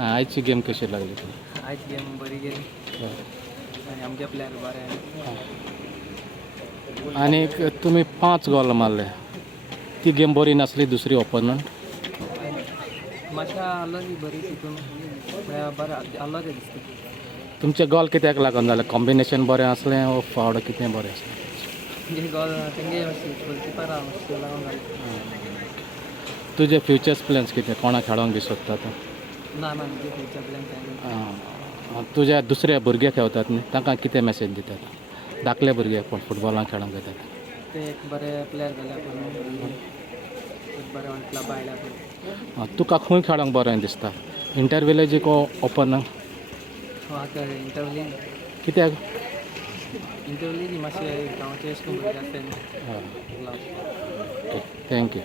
आयची गेम कशी लागली तुला? आयज गेम बरी गेली आणि आमचे प्लेयर बरे आणि तुम्ही 5 गोल मारले, ती गेम बरी नसली दुसरी ओपोनंट? मातशें अलग बरी तितून बरें अलग दिसता. तुमचे गोल कित्याक लागून जालें? कॉम्बिनेशन बरें असलें वो फावड कितें बरें आसलें? म्हणजे गोल तेंगे गोलकिपरा मातशें लागून जालें. तुजे फ्युचर्स प्लॅन्स कितें? कोणा खेळोंक बी सोदता तूं? ना म्हणजे फ्युचर प्लॅन काय तुज्या दुसरे भुरगे खेळटात न्ही, तांकां कितें मॅसेज दितात? धाकले भुरगे कोण फुटबॉलाक खेळोंक जातात ते एक बरे प्लेयर जाल्यार पूण बरें म्हटला भायल्या पूण तुका खंय खेळोंक बरें दिसता? इंटर विलेजीक वो ओपन? म्हाका इंटरव्यूलीन कित्याक? इंटरव्यूलीन मातशें गांवचे अशें करून भुरगे आसताय न्ही. थँक्यू.